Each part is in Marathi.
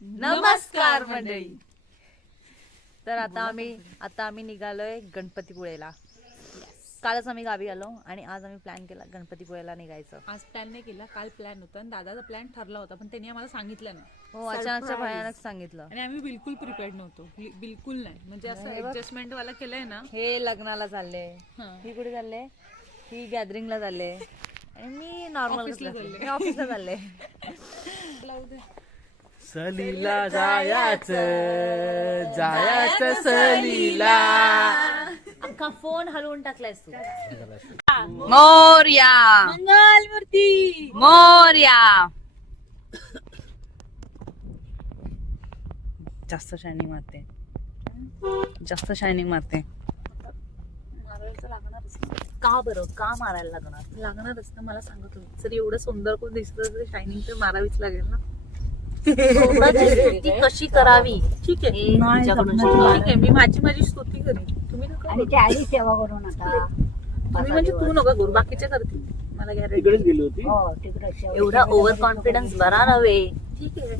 नमस्कार मंडळी. तर आता आम्ही निघालोय गणपतीपुळेला. कालच आम्ही गावी आलो आणि आज आम्ही प्लॅन केला गणपतीपुळेला निघायचं. आज प्लॅन नाही केला, काल प्लॅन होता आणि दादाचा प्लॅन ठरला होता, पण त्यांनी आम्हाला सांगितलं नाही. हो, अचानक भयानक सांगितलं आणि आम्ही बिलकुल प्रिपेअर्ड नव्हतो, बिलकुल नाही. म्हणजे असं ऍडजस्टमेंट वाला केलंय ना. हे लग्नाला चालले, ही कुठे चालले, ही गॅदरिंगला चालले आणि मी नॉर्मल ऑफिसला चालले. सलीला जायाचं सलीला. अख्खा फोन हलवून टाकलायस तू. मोरया मंगलमूर्ती मोरया. जास्त शायनिंग मारते, जास्त शायनिंग मारते. का बरं, का मारायला लागणारच ना. मला सांगत होती जर एवढं सुंदर कोण दिसतं शायनिंग तर मारावीच लागेल ना. ती कशी करावी? ठीक आहे, ठीक आहे. मी माझी स्तुती करेन, तुम्ही नका आणि त्याची सेवा करू नका. तुम्ही म्हणजे तू नका करू, बाकीचे करतील. मला गॅरंटी. तिकडेच गेली होती. हो तिकडे सेवा. एवढा ओव्हर कॉन्फिडन्स बरा नव्हे. ठीक आहे,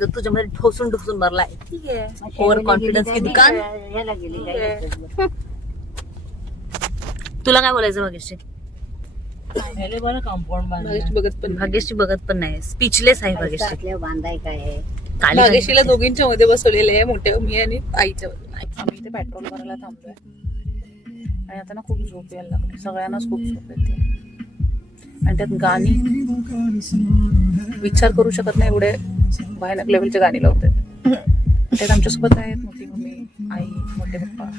जर तुझ्यामध्ये ठोसून भरलाय. ठीक आहे. मग ओव्हर शेवटी कॉन्फिडन्स गेली की काय दुकान. मी ह्याला गेली काय. तुला काय बोलायचं भाग्यश्री? भाग्यश्री बघत पण नाही. भाग्यश्री बघत पण नाही, स्पीचलेस आहे भाग्यश्री. सातल्या बांधाय काय काली भाग्यश्रीला दोघींच्या मध्ये बसवलेले आहे, मोठे मी आणि आईच्या मध्ये. आम्ही इथे पेट्रोल भरायला थांबलोय आणि आता ना खूप झोप यायला लागली. सगळ्यांनाच खूप झोप येते आणि त्यात गाणी विचार करू शकत नाही एवढे भयानक लेवलचे गाणी लावतात. त्यात आमच्यासोबत आहेत मोठी मम्मी, आई, मोठे पप्पा.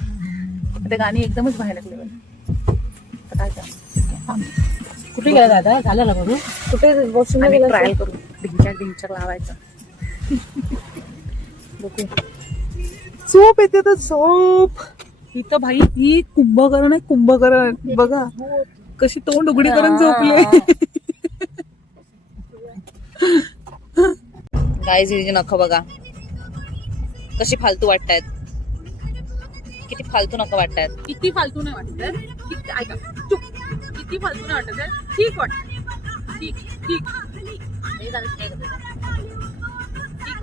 ते गाणी एकदमच भयानक लेवल. तर काय करणार? कुठे गेला दादा? झालं ना बघू. कुठे ट्रायल करू, ढिंचक लावायचा. बघू. झोप येते तर झोप. इथं भाई ही कुंभकर्ण आहे, कुंभकर्ण. बघा कशी तोंड उघडी करून झोपले. गाईज हिची नख बघा कशी फालतू वाटतायत. किती फालतू नख वाटतायत. किती फालतू नाही वाटत आहे. ऐका चुप. किती फालतू नाही वाटत आहे. ठीक वाटत. ठीक ठीक ठीक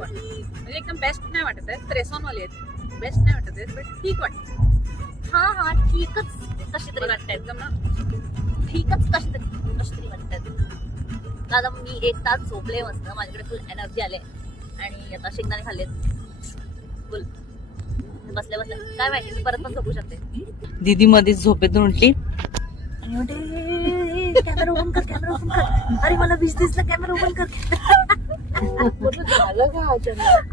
वाटत. म्हणजे एकदम बेस्ट नाही वाटत आहे. त्रेसॉन वाले आहेत, बेस्ट नाही वाटत आहेत, बट ठीक वाटत. हा ठीकच कशी तरी वाटतायत. एकदम ना ठीकच कशी तरी वाटतात. दादा मी 1 तास झोपले मस्त, माझ्याकडे फुल एनर्जी आले आणि आता शेंगदाणे खाल्लेत फुल. बसल्या काय माहिती, मी परत पण झोपू शकते. दीदी मध्येच झोपेतून उठली. कॅमेरा ओपन कर. अरे मला वीज दिसला, कॅमेरा ओपन कर. झालं का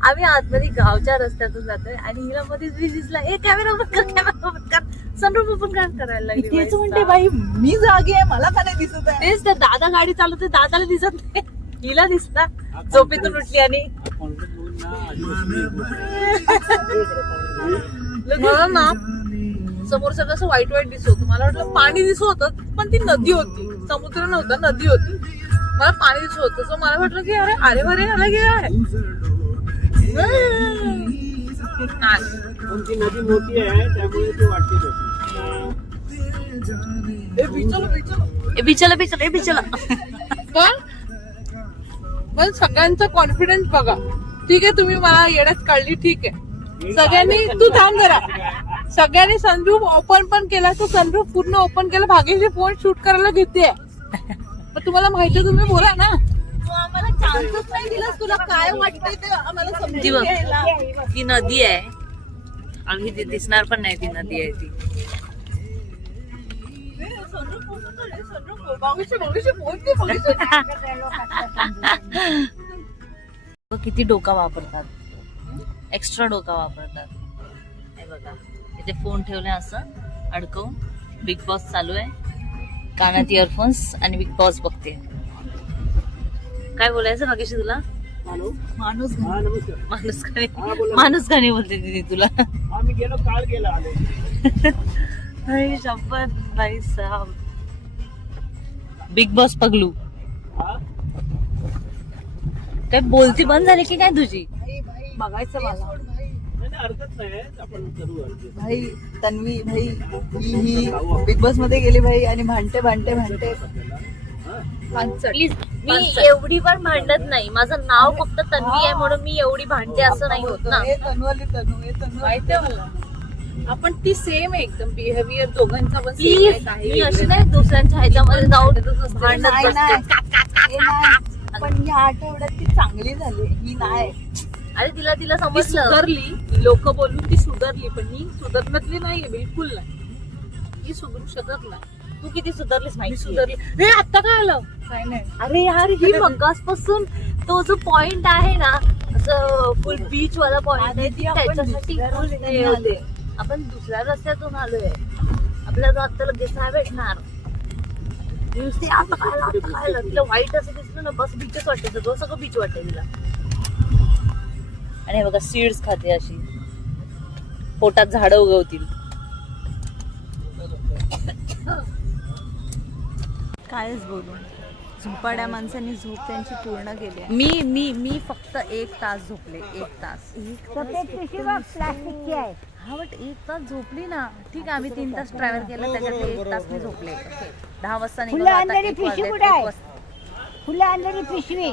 आम्ही आतमध्ये गावच्या रस्त्यातून जातोय आणि हिला मध्ये वीज दिसला. कॅमेरा ओपन कर. सनरूफ ओपन करायला लागली. तेच म्हणते बाई, मी जागी आहे, मला का नाही दिसत आहे. तेच तर, दादा गाडी चालवते, दादाला दिसत नाही, हिला दिसला. झोपेतून उठली आणि मला ना समोर सगळं असं वाईट दिसत होतं. मला वाटलं पाणी दिसत होतं, पण ती नदी होती, समुद्र नव्हता, नदी होती. मला पाणी दिसत होतं, सो मला वाटलं की अरे अरे आला गेला आहे. पण ती नदी मोठी आहे त्यामुळे ती वाटते तशी. बिचला पण सगळ्यांचा कॉन्फिडन्स बघा. ठीक आहे, तुम्ही मला येण्यात काढली, ठीक आहे. सगळ्यांनी तू थांब जरा. सगळ्यांनी सनरूफ ओपन पण केला, तो सनरूफ पूर्ण ओपन केला. भाग्यश्री फोन शूट करायला घेते. पण तुम्हाला माहिती, तुम्ही बोला ना. आम्हाला चान्सच नाही दिला. तुला काय वाटतंय ते आम्हाला समजून घ्यायला. ती नदी आहे आणि ती दिसणार पण नाही. ती नदी आहे ती. किती डोका वापरतात, एक्स्ट्रा डोका वापरतात. हे बघा इथे फोन ठेवलाय असं अडकवून. बिग बॉस चालू आहे, कानात इयरफोन्स आणि बिग बॉस बघते. काय बोलायचं भाग्यश्री तुला? हॅलो, माणूस हा नमस्कार. माणूस गाणी बोलते दीदी तुला. आम्ही गेलो, काल गेला आलो. अरे शपथ भाई साहब. Big boss पगलू. हा? काय बोलती बंद झाली की काय तुझी? बघायचं मला. नाही, हरकत नाही, आपण करू हरकत. भाई तन्वी भाई ही बिग बॉस मध्ये गेली भाई आणि भांडते हा? प्लीज मी एवढी पण भांडत नाही. माझं नाव फक्त तन्वी आहे म्हणून मी एवढी भांडते असं नाही होत ना. माहितीये मला आपण ती सेम आहे एकदम बिहेवियर दोघांचा पण प्लीज same आहे. मी अशी नाही दुसऱ्यांच्या ह्याच्यामध्ये जाऊन भांडत नाही, बसते. हे नाही. पण या आठवड्यात ती चांगली झाली, ही नाही. अरे तिला ती समजलं. सुधारली, लोक बोलून ती सुधारली, पण ही सुधारण्यातली नाहीये बिलकुल नाही. ही सुधरू शकत नाही. तू किती सुधारलीस मी माहिती सुधारली. हे आता काय आलं काय नाही. अरे यार ही मगासपासून तो जो पॉइंट आहे ना असं फुल बीच वाला पॉइंट आहे ती आपण त्याच्यासाठी दुसऱ्या full रस्त्यातून हे होते. आपण दुसऱ्या रस्त्यातून आलोय. आपल्याला आता लगेच नाही भेटणार. नुसती आता खायला तिला वाईट असं दिसलं ना बस बीचच वाटते. सगळं बीच वाटते तिला. आणि हे बघा सीड्स खाते अशी पोटात झाडं उगवतील. कायच बोलू, झोपाड्या माणसांनी झोप त्यांची पूर्ण केली आहे. मी मी मी फक्त 1 तास झोपले. 1 तास. प्लास्टिकची आहे. हा बट 1 तास झोपली ना. ठीक आहे आम्ही 3 तास ट्रॅव्हल केलं त्याच्यातले 1 तास मी झोपले. 10 वाजता निघालो. फुलं आता आणलेली 1 पिशवी वाजले. कुठे आहे? 1 वाजता. फुलं आणलेली पिशवी.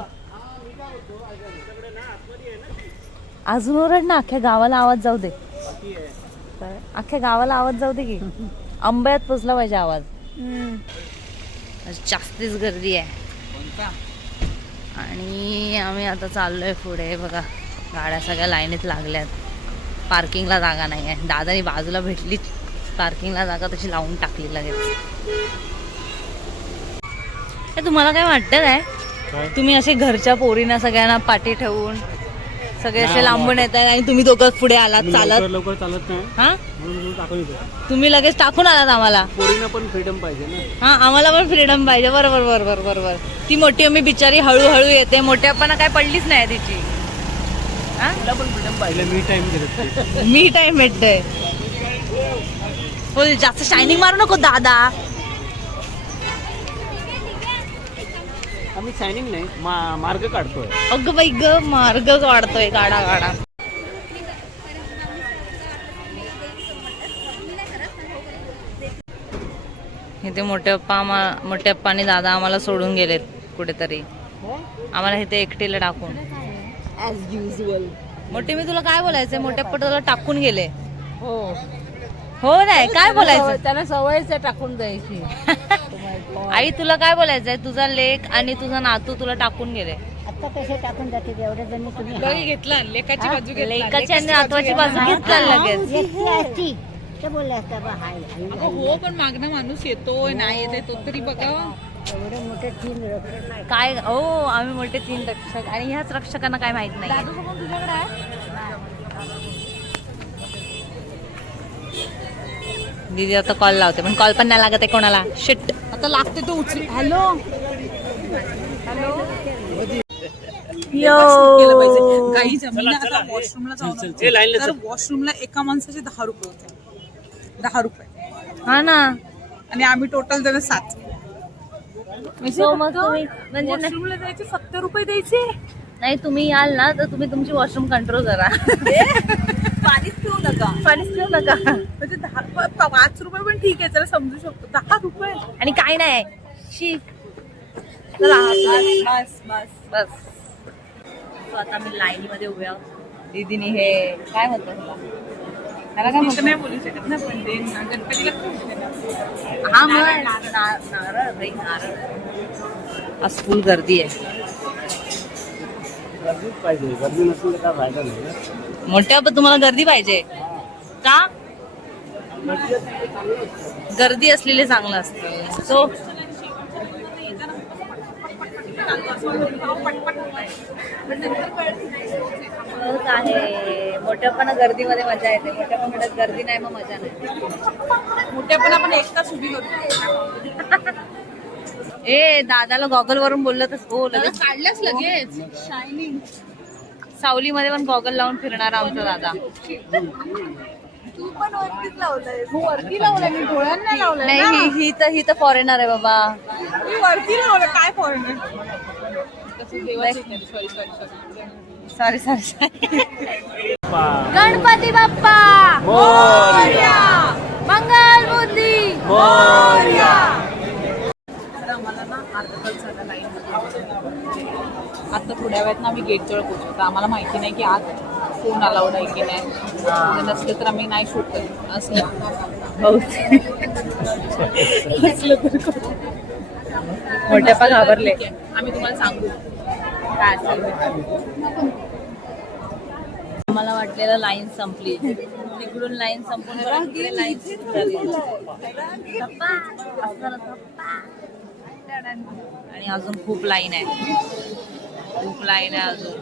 अजून ओरड ना. अख्ख्या गावाला आवाज जाऊ दे. अख्ख्या गावाला आवाज जाऊ दे की आंब्यात पोचला पाहिजे आवाज. जास्तीच गर्दी आहे. आणि आम्ही आता चाललोय पुढे. बघा गाड्या सगळ्या लाईनीत लागल्यात. पार्किंगला जागा नाही आहे. दादानी बाजूला भेटली पार्किंगला जागा तशी लावून टाकली लगेच. तुम्हाला काय वाटतं काय तुम्ही असे घरच्या पोरीना सगळ्यांना पाठी ठेवून सगळे असे लांबून येत आहे आणि तुम्ही दोघं पुढे आलात चालत. लवकर चालत नाही हा म्हणून टाकून येतो. तुम्ही लगेच टाकून आलात आम्हाला. पोरींना पण फ्रीडम पाहिजे ना. हा आम्हाला पण फ्रीडम पाहिजे. बरोबर बरोबर बरोबर. ती मोठी मी बिचारी हळूहळू येते. मोठ्यापणा काय पडलीच नाही तिची. तिला पण फ्रीडम पाहिजे. मी टाइम देत. मी टाइम भेटते. फुल जास्त शायनिंग मारू नको दादा. आम्ही शायनिंग नाही मार्ग काढतोय. अगं बाई ग मार्ग काढतोय. गाडा गाडा. इथे मोठे पप्पा आणि दादा आम्हाला सोडून गेलेत कुठेतरी. आम्हाला इथे एकटीला टाकून. As usual. मोठे मी तुला काय बोलायचंय. मोठ्या पप्पा तुला टाकून गेले. हो हो नाही काय बोलायचं. त्यांना सवयच आहे टाकून द्यायची. आई तुला काय बोलायचंय. तुझा लेक आणि तुझा नातू तुला टाकून गेले. आता कसे टाकून जाते एवढ्या जणी तुम्ही? लगे घेतला लेकाची बाजू घेतला. लेकाची आणि नातवाची बाजू घेतला लगेच. व्यक्ती असती ते बोलले असता बा हाय अगं हो पण मागणं माणूस येतोय नाही येते तो तरी बघा. एवढे मोठे 3 रक्षक नाही. काय हो आम्ही मोठे 3 रक्षक आणि ह्याच रक्षकांना काय माहित नाही. दीदी आता कॉल लावते पण कॉल पण नाही लागत आहे कोणाला. शिट. आता लागते तो उचल. हॅलो केलं पाहिजे. काही जमीन आता वॉशरूमला जाऊन आलो. हे लाईनला तर वॉशरूमला एका माणसाचे 10 रुपये होते. 10 रुपये. हा ना. आणि आम्ही टोटल त्याला 7. So मग तुम्ही म्हणजे वॉशरूमला जायचे 70 रुपये द्यायचे. नाही तुम्ही याल ना तर तुम्ही तुमची वॉशरूम कंट्रोल करा. पाणीच पिऊ नका. पाणीच पिऊ नका. म्हणजे 5 रुपये पण ठीक आहे त्याला समजू शकतो. 10 रुपये आणि काय नाही. शी. चला बस बस. बस. So आता मी लाईनीमध्ये उभे आहोत. दीदीने हे काय म्हणतात त्याला काय म्हणतात? नाही बोलू शकत ना पण ते गणपतीला खूप देतात. हा मग नारळ बाई नारळ. आज फुल गर्दी आहे. गर्दीच पाहिजे. गर्दी नसेल तर काय फायदा नाही. मोठ्या पण तुम्हाला गर्दी पाहिजे का. गर्दी असलेले चांगलं असतं. सो आहे मोठ्यापणा गर्दीमध्ये मजा येते. मोठ्यापणात गर्दी नाही मग मजा नाही. मोठ्या पण आपण 1 तास उभी करू. ए दादाला गॉगल वरून बोललं तर हो लगेच काढल्यास लगेच. शायनिंग. सावलीमध्ये पण गॉगल लावून फिरणार आमचा दादा. तू पण वरतीच लावलंय. हो वरती लावलंय मी डोळ्यांना लावलंय. नाही ही तर फॉरेनर आहे बाबा. मी वरती लावलं काय फॉरेनर. सॉरी गणपती बाप्पा मंगल बुद्धी. तर आम्हाला ना अर्धा तास झाला लाईन मध्ये. आता थोड्या वेळात ना आम्ही गेटजवळ पोहोचलो. तर आम्हाला माहिती नाही की आज फोन अलाउड आहे की नाही. म्हणजे नसलं तर आम्ही नाही शूट करू असं. मोठ्या पण घाबरले. आम्ही तुम्हाला सांगू काय असेल ते. मला वाटलेलं लाईन संपली, तिकडून लाईन संपून परत इकडे लाईन सुरू झाली. आणि अजून खूप लाईन आहे, खूप लाईन आहे अजून.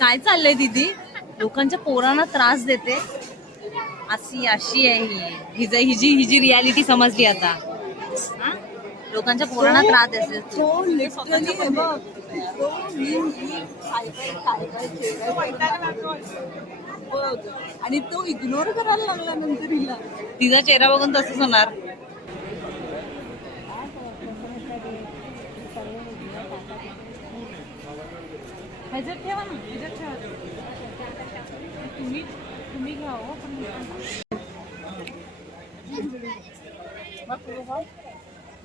काय चाललंय दीदी? लोकांच्या पोरांना त्रास देते, अशी आहे हिजी रियालिटी समजली आता. हा? लोकांच्या पोरांना त्रास देते. आणि तो इग्नोर करायला लागला नंतर हिला. तिचा चेहरा बघून तसंच होणार.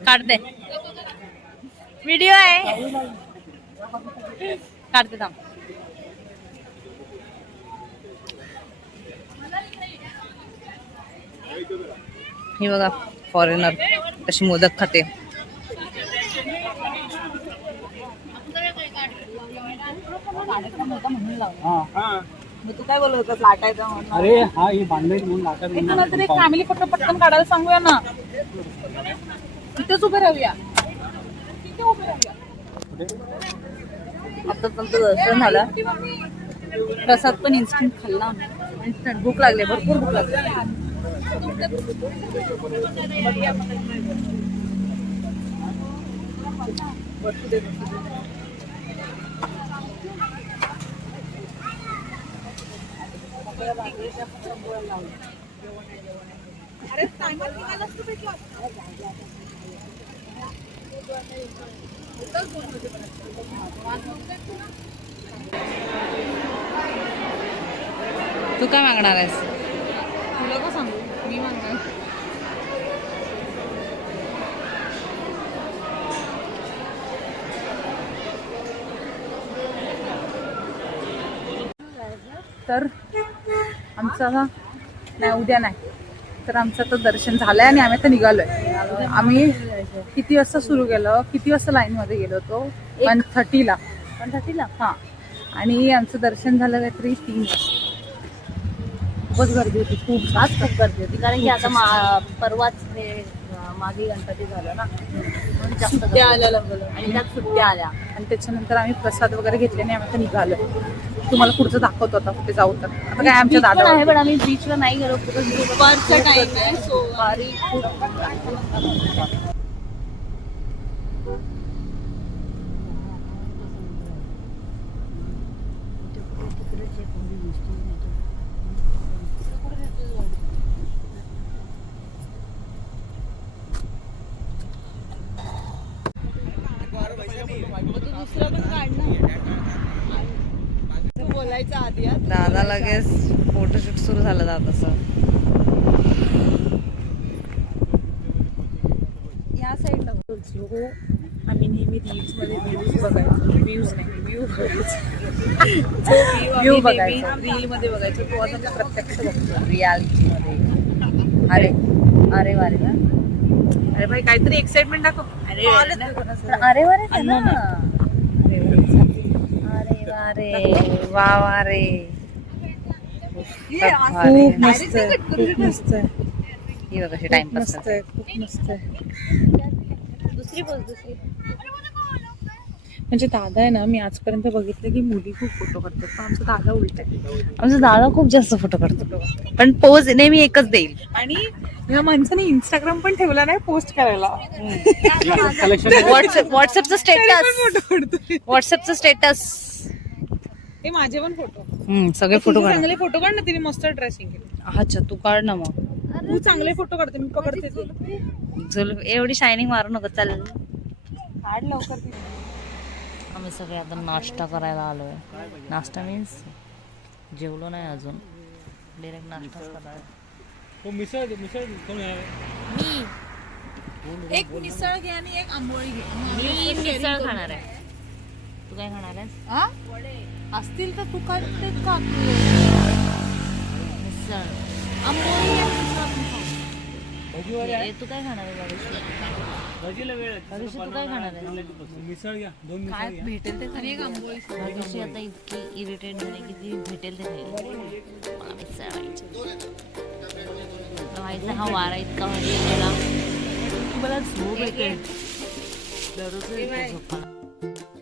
काढते व्हिडिओ आहे, काढते थांब. ही बघा फॉरेनर कशी मोदक खाते. तू काय बोलत होतास लाटायचा म्हणून? अरे हा ही बांधलेली म्हणून लाटा नंतर एक फॅमिली फोटो पटकन काढायला सांगूया ना. तिथेच उभे राहूया, तिथे उभे राहूया. आता तुमचं दर्शन झालं. प्रसाद पण इन्स्टंट खाल्ला आम्ही. इन्स्टंट भूक लागली, भरपूर भूक लागली. तू काय मागणार आहेस? तुला का सांगू, मी म्हणणार. तर आमचं ना नाही, उद्या नाही तर आमचं तर दर्शन झालंय आणि आम्ही आता निघालोय. आम्ही किती वाजता सुरू केलं, किती वाजता लाईन मध्ये गेलो होतो? 1:30ला. 1:30ला हा. आणि आमचं दर्शन झालं काहीतरी 3 वाजता. खूपच गर्दी होती, खूप गर्दी होती. कारण की आता परवाच हे मागे गणपती झालं ना, म्हणून जास्त गर्दी. सुट्ट्या आल्या लागलं. आणि त्यात सुट्ट्या आल्या. आणि त्याच्यानंतर आम्ही प्रसाद वगैरे घेतले आणि आम्ही आता निघालो. तुम्हाला पुढचं दाखवतो आता कुठे जाऊ. तर आता काय आमच्या Beach पण दादा आहे, पण आम्ही बीचला नाही गेलो. दुपारचा टाइम आहे, सो दुपारी खूप बोलायचं आधी. दादा लगेच फोटोशूट सुरू झालं दादा तसं. या साईडला हो. आम्ही नेहमी रील्स मध्ये व्ह्यूज बघायचो, व्ह्यूज नाही व्ह्यू बघायचो, रील मध्ये बघायचो. तो आता प्रत्यक्ष बघतो रियालिटी मध्ये. अरे अरे वारे ना. अरे भाई काहीतरी एक्साइटमेंट दाखव. अरे वारे आहे ना. अरे वारे वा वा रे. खूप मस्त आहे, खूप मस्त आहे, ही बघ कशी टाइमपास मस्त आहे, खूप मस्त आहे. दुसरी म्हणजे दादा आहे ना, मी आजपर्यंत बघितलं की मुली खूप फोटो काढतात, पण आमचा दादा उलट आहे. आमचा दादा खूप जास्त फोटो काढतो, पण पोज नेहमी एकच देईल. आणि या माणसाने इंस्टाग्राम पण ठेवला नाही पोस्ट करायला. व्हॉट्सअपचं स्टेटस, व्हॉट्सअपचं स्टेटस. हे माझे पण फोटो, सगळे फोटो काढ. चांगले फोटो काढ ना. तिने मस्त ड्रेसिंग केली. अच्छा तू काढ ना मग. तू चांगले फोटो काढते, मी पकडते ते. चल एवढी शायनिंग मारू नका. चल काढ लवकर. आम्ही सगळे आता नाश्ता करायला आलोय. नाश्ता मीन्स जेवलो नाही अजून, डायरेक्ट नाश्ताच करायला. मिसळ कोण आहे? एक मिसळ घे आणि एक आंबोळी घे. मी मिसळ खाणार आहे. तू काय खाणार आहेस? हा? असतील तर तू काय ते खा. मिसळ आंबोळी आणि मिसळ आपण खाऊ. भजीवाले आहे. तू काय खाणार आहे बाबूशी? भजीला वेळ आहे. बाबूशी तू काय खाणार आहे? मिसळ घ्या, 2 मिसळ काय घ्या. भेटेल ते आणि एक आंबोळी. बाबूशी आता इतकी इरिटेट झाली की ती भेटेल ते खाईल. मला मिसळ व्हायची. व्हायचा हा वारा इतका गेला. मला झोप येते. दररोज येते झोपायला.